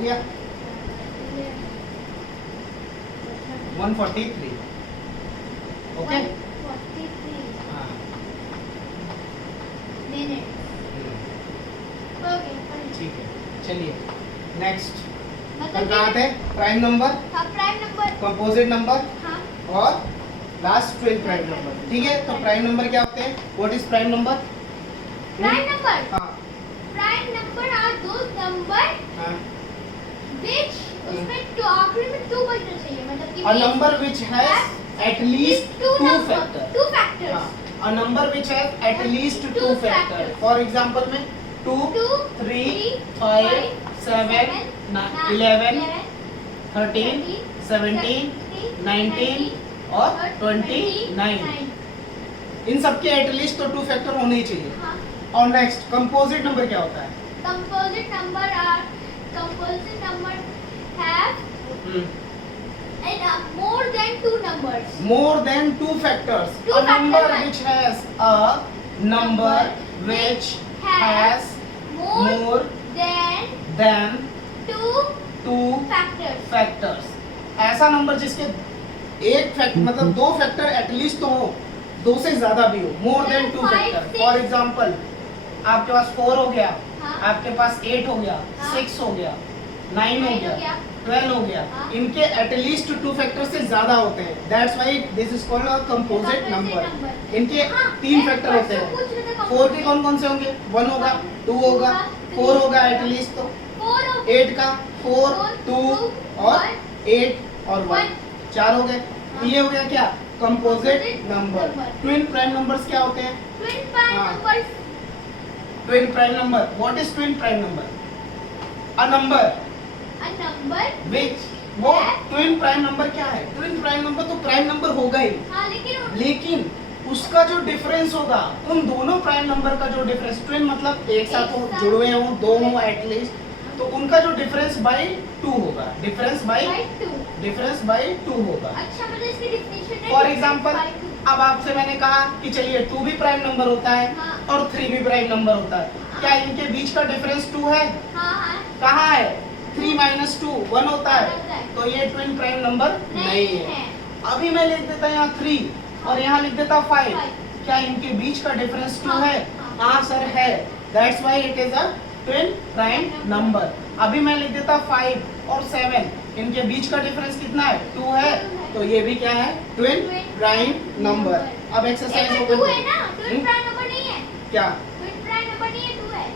गया 143। ओके हाँ ठीक है, चलिए नेक्स्ट कहाँ थे? प्राइम नंबर, कंपोजिट नंबर और लास्ट ट्विन प्राइम नंबर। ठीक है, तो प्राइम नंबर क्या होते हैं? What is prime number? Prime number, हाँ prime number are those number हाँ व्हिच उसमें तो आखिरी में 2 बचना चाहिए, मतलब कि a number which has at least two factors। two factors। हाँ, a number which has at least two factors। For example में 2, 3, 5, 7, 11, 13, 17, 19 और 29। इन सबके एटलीस्ट तो 2 फैक्टर होने ही चाहिए। हाँ। और नेक्स्ट कंपोजिट नंबर क्या होता है? Composite number have and more than 2 numbers। More than 2 factors। Two A number factors। which has a number which has more than than 2 2 factors। factors। ऐसा नंबर जिसके एक फैक्टर मतलब 2 फैक्टर एटलीस्ट तो हो, 2 से ज्यादा भी हो, more than 2 5, factor. 6। For example आपके पास 4 हो गया, हाँ। आपके पास 8 हो गया, हाँ। 6 हो गया, 9 हो गया, 12 हो गया। हाँ। इनके एटलीस्ट 2 फैक्टर से ज्यादा होते हैं। That's why this is called a composite number. इनके 3 फैक्टर होते हैं। 4 के कौन कौन से होंगे? 1 होगा, 2 होगा, 4 होगा एटलीस्ट तो 8 का 4, 2 और 8 और 1 4 हो गए। तो ये हो गया क्या? Composite number. Twin prime numbers क्या होते हैं? Twin prime हाँ। numbers, twin prime number, what is twin prime number? A number a number विच वो ट्विन प्राइम नंबर क्या है? ट्विन प्राइम नंबर तो प्राइम नंबर होगा ही, हाँ लेकिन उसका जो डिफरेंस होगा उन दोनों प्राइम नंबर का जो डिफरेंस, ट्विन मतलब एक साथ हो, जुड़े हो, 2 हो एटलीस्ट, तो उनका जो डिफरेंस बाय 2 होगा। Difference bye 2। 2 होगा। अच्छा, मतलब इसकी डेफिनेशन है फॉर एग्जांपल by 2। अब आपसे मैंने कहा कि चलिए 2 भी प्राइम नंबर होता है हाँ। और 3 भी प्राइम नंबर होता है। क्या इनके बीच का डिफरेंस 2 है? हाँ हाँ कहाँ है? 3 - 2 1 होता है। होता है। तो ये ट्विन प्राइम नंबर नहीं है। है। अभी मैं लिख देता यहाँ 3 और यहाँ लिख देता 5। 5। क्या इनके बीच का डिफरेंस 2 हाँ, है? हाँ। हाँ सर है। That's why it is a twin prime number. अभी मैं लिख देता 5 और 7, इनके बीच का डिफरेंस कितना है? 2 है। तो ये भी क्या है? Twin prime number. अब एक्सरसाइज एक ओपन 2 है ना, ट्विन प्राइम नंबर नहीं है। क्या ट्विन प्राइम नंबर नहीं है, 2 है।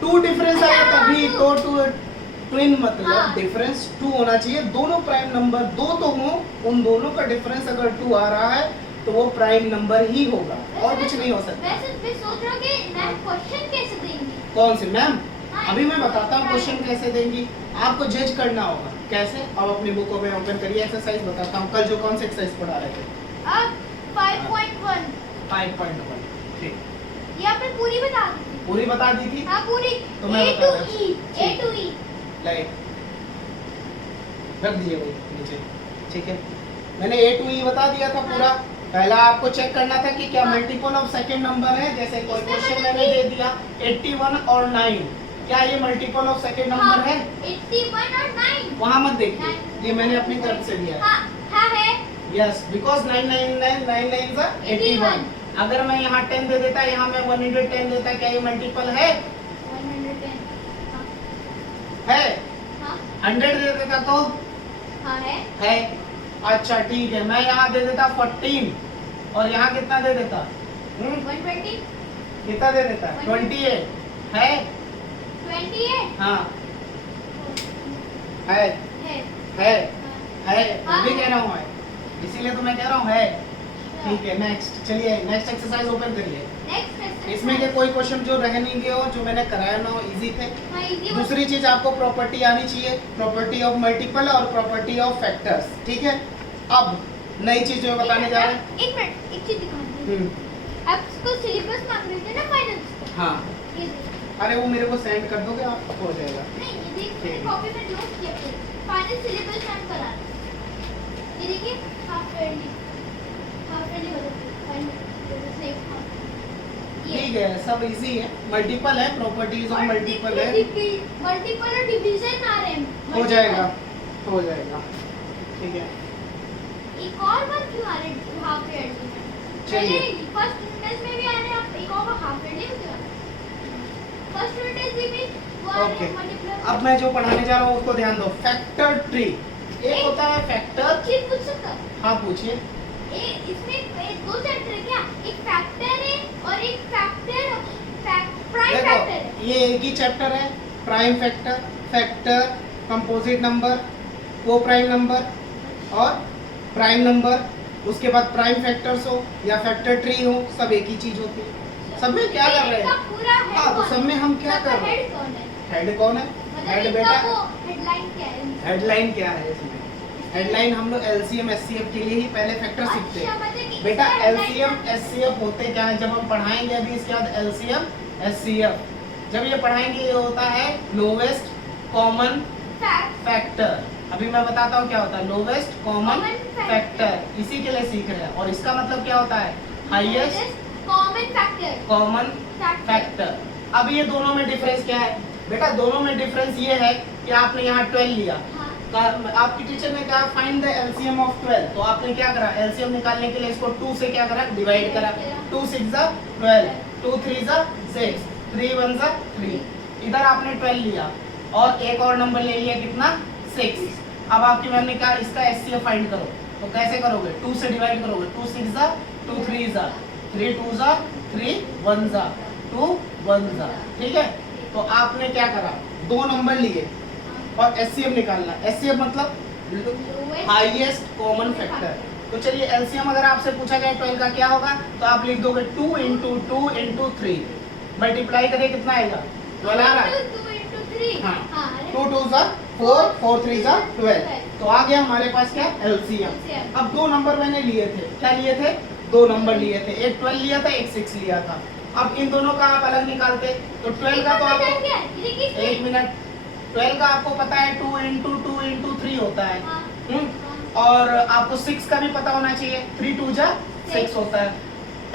2 डिफरेंस आया अच्छा, तभी two। तो 2 ट्विन मतलब हाँ। डिफरेंस 2 होना चाहिए। दोनों प्राइम नंबर 2 तो हो, उन दोनों का डिफरेंस अगर 2 आ रहा है तो वो प्राइम नंबर ही होगा और कुछ नहीं हो सकता। वैसे मैं सोच रहा हूँ कि मैम क्वेश्चन कैसे देंगी। कौन से मैम? हाँ, अभी मैं बताता हूँ क्वेश्चन कैसे देंगी। आपको जज करना होगा कैसे। अब अपनी बुकों में ओपन करिए, एक्सरसाइज बताता हूँ। कल जो कौन सी एक्सरसाइज पढ़ा रहे थे? अब 5.1 5.1। ठीक, ये आपने पूरी बता दी थी। पूरी बता दी थी। हाँ पूरी, तो मैं A बता to रहा हूँ। E, A to E। Like रख दीजिए भाई नीचे। ठीक है, मैंने A to E बता दिया था पूरा। पहला आपको चेक करना था कि क्या मल्टीपल ऑफ सेकंड नंबर है। जैसे कोई इसमें क्वेश्चन मतलब मैंने कि- दे दिया 81 और 9, क्या ये मल्टीपल ऑफ सेकंड नंबर है? 81 और 9। वहां मत देखिए, ये मैंने अपनी तरफ से दिया है। हाँ हाँ है। Yes, because 9 9 81। अगर मैं यहाँ 10 दे देता, यहाँ मैं 110 देता, क्या ये मल्टीपल है? 110। है। हाँ 100 दे देता तो हाँ है। अच्छा ठीक है, मैं यहाँ दे देता 14 और यहाँ कितना दे देता? 120। कितना दे देता? 28 है। 28 हाँ है है। है हाँ। है, मैं भी कह रहा हूँ है, इसीलिए तो मैं कह रहा हूँ है। ठीक है, नेक्स्ट चलिए नेक्स्ट एक्सरसाइज ओपन करिए। नेक्स्ट इसमें के कोई क्वेश्चन जो रह नहीं गए हो, जो मैंने कराया ना हो, इजी थे। हाँ इजी। दूसरी चीज आपको प्रॉपर्टी आनी चाहिए, प्रॉपर्टी ऑफ मल्टीपल और प्रॉपर्टी ऑफ फैक्टर्स। ठीक है, अब नई चीज जो बताने जा रहे हैं। एक मिनट, एक चीज दिखानी है। आप इसको सिलेबस मांग रहे थे ना फाइनल्स को। हाँ, ये देखिए। अरे वो मेरे को सेंड कर दोगे आप, हो जाएगा। नहीं ये देखिए, कॉपी में नोट किया थे। फाइनल सिलेबस मैम करा रहे हैं। ये देखिए, हाफ ईयरली हो जाती है फाइनल सिलेबस। एक ठीक है, सब इजी है, मल्टीपल है, प्रॉपर्टीज ऑफ मल्टीपल है, मल्टीपल और डिवीजन आ रहे हैं, हो जाएगा, हो जाएगा, ठीक है। एक और बार क्यों आ रहे हैं हाफ ईयरली में? चलिए। चलिए फर्स्ट यूनिट में भी आ रहे हैं, आप एक और हाफ ईयरली में क्यों? फर्स्ट यूनिट में वो आ रहे ओके, हैं मल्टीपल। अब मैं जो पढ़ाने जा रहा हूँ उसको ध्यान दो। फैक्टर ट्री, एक होता है फैक्टर। चीज पूछ सकता हूँ? हाँ पूछिए। इसमें दो चैप्टर है क्या? एक फैक्टर है और एक प्राइम देखो, फैक्टर है। ये एक ही चैप्टर है, prime factor, factor, composite number, को प्राइम नंबर और प्राइम नंबर, उसके बाद प्राइम फैक्टर्स हो या फैक्टर ट्री हो, सब एक ही चीज होती है। सब में क्या कर रहे इनका हैं? पूरा हेड हाँ, तो कौन सब में हम क्या सबका कर रहे हैं? हेड कौन है? हेड कौन है? मतलब हेड इनका बेटा, वो हेडलाइन क्या है? हेडलाइन क्या है इसमें? हेडलाइन हम लोग एलसीएम एचसीएफ के लिए ही पहले फैक्टर सीखते अच्छा, हैं। मतलब कि बेटा इसका headline एलसीएम क्या है? एचसीएफ होते क्या है, जब हम पढ़ाएंगे अभी इसके बाद एलसीएम एचसीएफ, जब ये पढ़ाएंगे ये होता है लोवेस्ट कॉमन फैक्ट फैक्टर। अभी मैं बताता हूँ क्या होता है lowest common Common factor। Factor, इसी के लिए सीख रहे हैं। और इसका मतलब क्या होता है highest common factor common factor. अब ये दोनों में डिफरेंस क्या है बेटा? दोनों में डिफरेंस ये है कि आपने यहाँ 12 लिया, आपकी टीचर ने कहा फाइंड द एलसीएम ऑफ 12, तो आपने क्या करा? एलसीएम निकालने के लिए इसको 2 से क्या करा? डिवाइड करा। 2 6 12, 2 3 6, 3 1 3। इधर आपने 12 लिया और एक और नंबर ले लिया, कितना? 6। अब आपकी मैम ने कहा इसका एचसीएफ फाइंड करो, तो कैसे करोगे? 2 से डिवाइड करोगे। 2 6 2 3 3 2 3 1 2 1, ठीक है। तो आपने क्या करा? दो नंबर लिए और एचसीएफ निकालना। एचसीएफ मतलब हाईएस्ट कॉमन फैक्टर। तो चलिए एलसीएम अगर आपसे पूछा जाए 12 का क्या होगा, तो आप लिख दोगे 2 × 2 × 3, मल्टीप्लाई करिए कितना आएगा? 12 आ रहा है। 2 into 3 हाँ, 2 2 4, 4 3 12। तो आ गया हमारे पास क्या? एलसीएम। अब दो नंबर मैंने लिए थे, क्या लिए थे? दो नंबर लिए थे, एक 12 लिया था, एक 6 लिया था। अब इन दोनों का आप अलग निकालते, तो 12 का तो आपको, एक मिनट, 12 का आपको पता है 2 × 2 × 3 होता है। और आपको 6 का भी पता होना चाहिए, 3 2 6 होता है।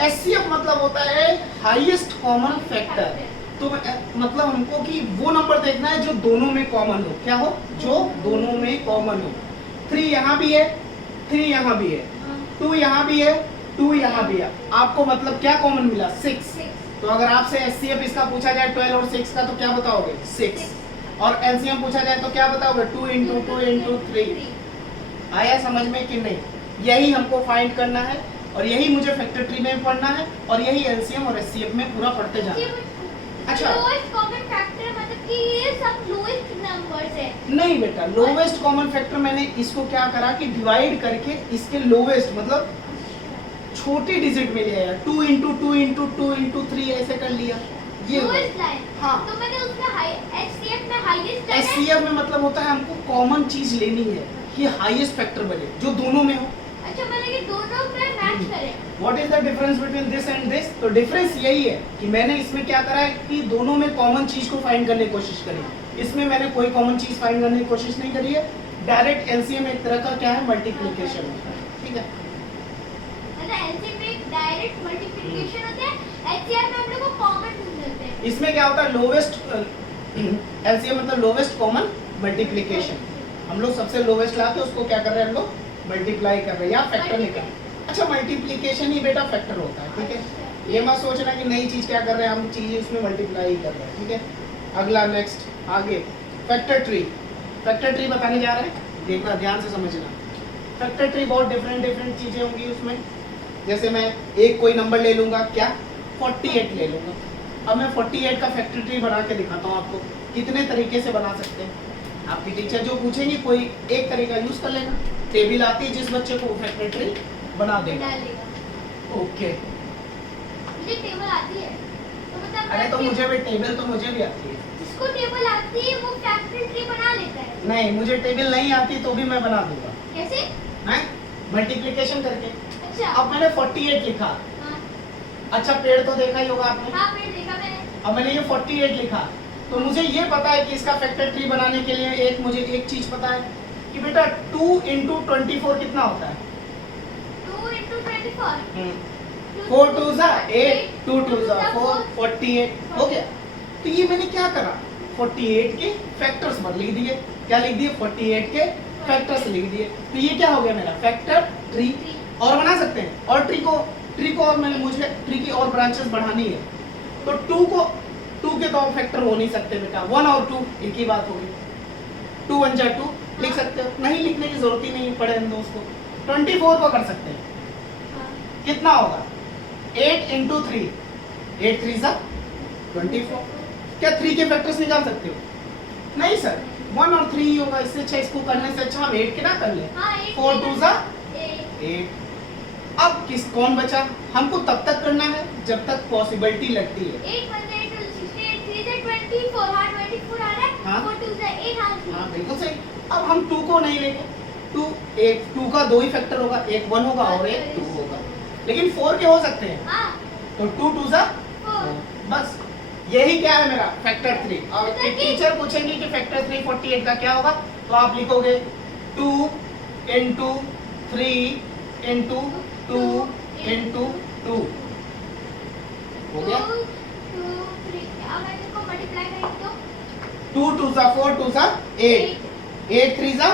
एचसीएफ मतलब होता है हाईएस्ट कॉमन फैक्टर। तो मतलब हमको कि वो नंबर देखना है जो दोनों में कॉमन हो। क्या हो? जो दोनों में कॉमन हो। 3 यहाँ भी है, 3 यहाँ भी है, 2 यहाँ भी है, 2 यहाँ भी है। आपको मतलब क्या कॉमन मिला? 6। तो अगर आपसे एचसीएफ इसका पूछा जाए 12 और 6 का, तो क्या बताओगे? 6। और एलसीएम पूछा जाए तो क्या बताओगे? 2 × 2 × 3। आया समझ में कि नहीं? यही हमको फाइंड करना है और यही मुझे फैक्टर ट्री में पढ़ना है और यही एलसीएम और एचसीएफ में पूरा पढ़ते जाना है। अच्छा, लोएस्ट कॉमन फैक्टर मतलब कि ये सब लोएस्ट नंबर्स है। नहीं बेटा, लोवेस्ट कॉमन फैक्टर मैंने इसको क्या करा कि डिवाइड करके इसके लोवेस्ट मतलब छोटी डिजिट में लिया, 2 × 2 × 2 × 3 ऐसे कर लिया। ये लोएस्ट लाइन। हाँ, तो मैंने उसमें हाई एचसीएफ में हाईएस्ट है। एचसीएफ में मतलब होता है हमको कॉमन चीज लेनी है कि हाईएस्ट फैक्टर बने जो दोनों में हो। अच्छा, मैंने कि दोनों में मैच करें। What is the difference between this and this? तो डिफरेंस यही है कि मैंने इसमें क्या करा है कि दोनों में कॉमन चीज को फाइंड करने की कोशिश करी। इसमें मैंने कोई कॉमन चीज फाइंड करने की कोशिश नहीं करी है। डायरेक्ट एलसीएम एक तरह का क्या है? मल्टीप्लिकेशन होता है, ठीक है। मतलब एलसीएम में डायरेक्ट मल्टीप्लिकेशन होता है, एचसीएफ में हम लोग को कॉमन ढूंढ लेते हैं। इसमें क्या होता है? लोवेस्ट एलसीएम मतलब लोवेस्ट कॉमन मल्टीप्लिकेशन। हम लोग सबसे लोवेस्ट लाके उसको क्या कर रहे हैं? हम लोग मल्टीप्लाई कर रहे हैं या फैक्टर निकाल। अच्छा, मल्टीप्लिकेशन ही बेटा फैक्टर होता है, ठीक है। ये मत सोचना कि नई चीज क्या कर रहे हैं, हम चीज उसमें मल्टीप्लाई ही कर रहे हैं, ठीक है। अगला नेक्स्ट आगे फैक्टर ट्री। फैक्टर ट्री बताने जा रहे हैं, देखना ध्यान से समझना। फैक्टर ट्री बहुत डिफरेंट चीजें होंगी उसमें। जैसे मैं एक कोई नंबर ले लूंगा, क्या? 48 ले लूंगा। अब मैं 48 का फैक्टर ट्री बना के दिखाता हूँ आपको कितने तरीके से बना सकते हैं। आपकी टीचर जो पूछेंगी कोई एक तरीका यूज कर लेना। टेबल आती है, जिस बच्चे को फैक्टर ट्री बना देगा। ओके, मुझे टेबल आती है तो मतलब अरे तो मुझे भी टेबल तो मुझे भी आती है। जिसको टेबल आती है वो फैक्टर ट्री बना लेता है। नहीं, मुझे टेबल नहीं आती तो भी मैं बना दूंगा। कैसे? हैं? मल्टीप्लिकेशन करके। अच्छा। अब मैंने 48 लिखा। हाँ, अच्छा, पेड़ तो देखा ही होगा आपने। हाँ पेड़ देखा मैंने। अब मैंने ये 48 लिखा, तो मुझे ये पता है कि इसका फैक्टर ट्री बनाने के लिए मुझे एक चीज पता है कि बेटा 2 × 24 कितना होता है? 2 × 24 4 2 जा 8, 2 2 जा 4, 48 हो गया। तो ये मैंने क्या करा, 48 के फैक्टर्स पर लिख दिए। क्या लिख दिए? 48 के फैक्टर्स लिख दिए। तो ये क्या हो गया मेरा फैक्टर ट्री। और बना सकते हैं, और ट्री को और मैंने मुझे ट्री की और ब्रांचेस बढ़ानी है, तो 2 के तो फैक्टर हो नहीं सकते बेटा, 1 और 2 एक ही बात होगी। 2 1 जा 2 लिख सकते हो, नहीं लिखने की जरूरत ही नहीं पड़े हम दोस्तों। 24 को कर सकते हैं, कितना होगा 8 into 3, 8 3 जा 24। क्या 3 के फैक्टर्स निकाल सकते हो? नहीं सर, 1 और 3 ही होगा, इससे अच्छा इसको करने से अच्छा हम 8 के ना कर ले। 4 2 जा 8। अब कौन बचा? हमको तब तक करना है जब तक पॉसिबिलिटी लगती है। 8 1 8 2 16 3 से 24, हाँ 24 आ रहा है। हाँ। 4 2 से 8, हाँ बिल्कुल सही। अब हम 2 को नहीं लेंगे, 2 का 2 ही फैक्टर होगा, एक 1 होगा और एक 2 होगा, लेकिन 4 के हो सकते हैं। हाँ तो 2 2 जा 4। बस यही क्या है मेरा फैक्टर 3। और मतलब कि- टीचर पूछेंगे कि फैक्टर 3 48 का क्या होगा, तो आप लिखोगे 2 into 3 into 2 into 2 हो गया। 2 2 3, अब मैं इसको मल्टीप्लाई करेंगे तो 2 2 जा 4 2 जा 8, 8 3 जा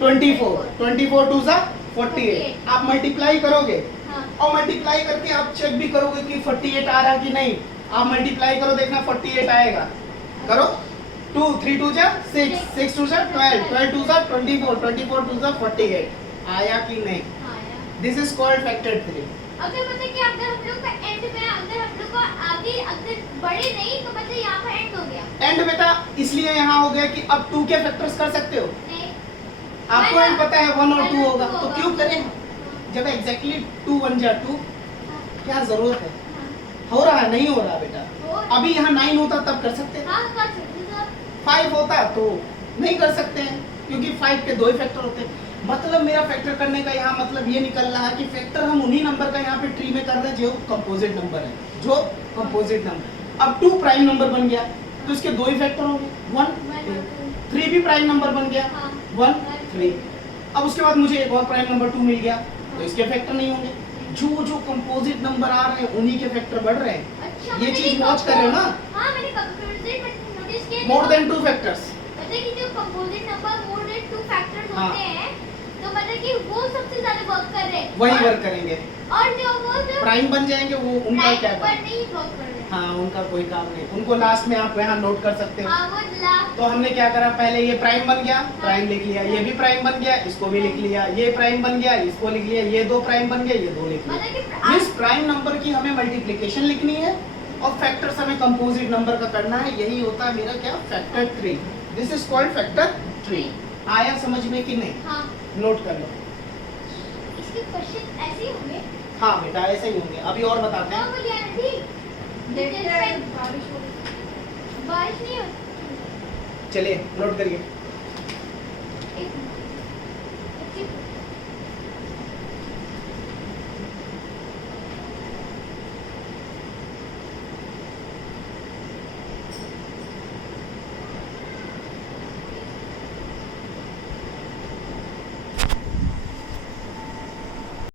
24, 24 2 जा 48। आप मल्टीप्लाई करोगे हाँ और मल्टीप्लाई करके आप चेक भी करोगे कि 48 आ रहा है कि नहीं। आप मल्टीप्लाई करो, देखना 48 आएगा। करो 2 3 2 जा 6, 6 2 जा 12, 12 2 जा 24, 24 2 जा 48 आया कि नहीं। हाँ यार। This is called factor 3। अगर मतलब कि अगर हम लोग का एंड में अगर हम लोग को आगे अगर बढ़े नहीं तो मतलब यहाँ पर एंड हो गया। एंड बेटा इसलिए यहाँ हो गया कि अब 2 के फैक्टर्स कर सकते हो। नहीं आपको एंड पता है 1 और 2 होगा, होगा। तो क्यों करें? जब एग्जैक्टली 2 1 जा 2 क्या जरूरत है? हो रहा है नहीं हो रहा बेटा। अभी यहाँ 9 होता तब कर सकते हैं, हाँ कर सकते हैं। 5 होता तो नहीं कर सकते हैं, क्योंकि 5 के 2 ही फैक्टर होते हैं। मतलब मेरा फैक्टर करने का यहाँ मतलब ये निकल रहा है कि फैक्टर हम उन्हीं नंबर का यहाँ पे ट्री में कर रहे हैं जो कंपोजिट नंबर है, जो कंपोजिट नंबर। अब 2 प्राइम नंबर बन गया तो इसके 2 ही फैक्टर होंगे, 1 2। 3 भी प्राइम नंबर बन गया, 1 3। अब उसके बाद मुझे एक और प्राइम नंबर 2 मिल गया, तो इसके फैक्टर नहीं होंगे। जो कंपोजिट नंबर आ रहे हैं उन्हीं के फैक्टर बढ़ रहे हैं। अच्छा ये मैंने चीज वॉच कर रहे हो ना? हाँ मैंने कंपोजिट में नोटिस किया। More than 2 factors. मतलब कि जो composite number more than 2 factors हाँ। होते हैं तो मतलब कि वो सबसे ज्यादा वर्क कर रहे हैं। वही और- वर्क करेंगे, और जो प्राइम बन जाएंगे वो उनका प्राइम क्या नंबर काम? नहीं वर्क कर रहे हैं। हाँ उनका कोई काम नहीं, उनको लास्ट में आप यहाँ नोट कर सकते हो। हाँ वो लास्ट तो हमने क्या करा, पहले ये प्राइम बन गया, प्राइम लिख लिया, ये भी प्राइम बन गया, इसको भी लिख लिया, ये प्राइम बन गया, इसको लिख लिया, ये 2 प्राइम बन गए, ये 2 लिख लिया। मतलब कि इस प्राइम नंबर की हमें मल्टीप्लिकेशन लिखनी है और फैक्टर्स हमें कंपोजिट नंबर का करना है। यही होता है मेरा क्या factor 3। This is called factor 3। आया समझ में कि नहीं? हाँ नोट कर लो। इसके क्वेश्चन ऐसे ही होंगे। हाँ बेटा ऐसे ही होंगे, अभी और बताते हैं। हाँ बोलिए आंटी देखते हैं बारिश हो रही बारिश नहीं होती। चलिए नोट करिए। एक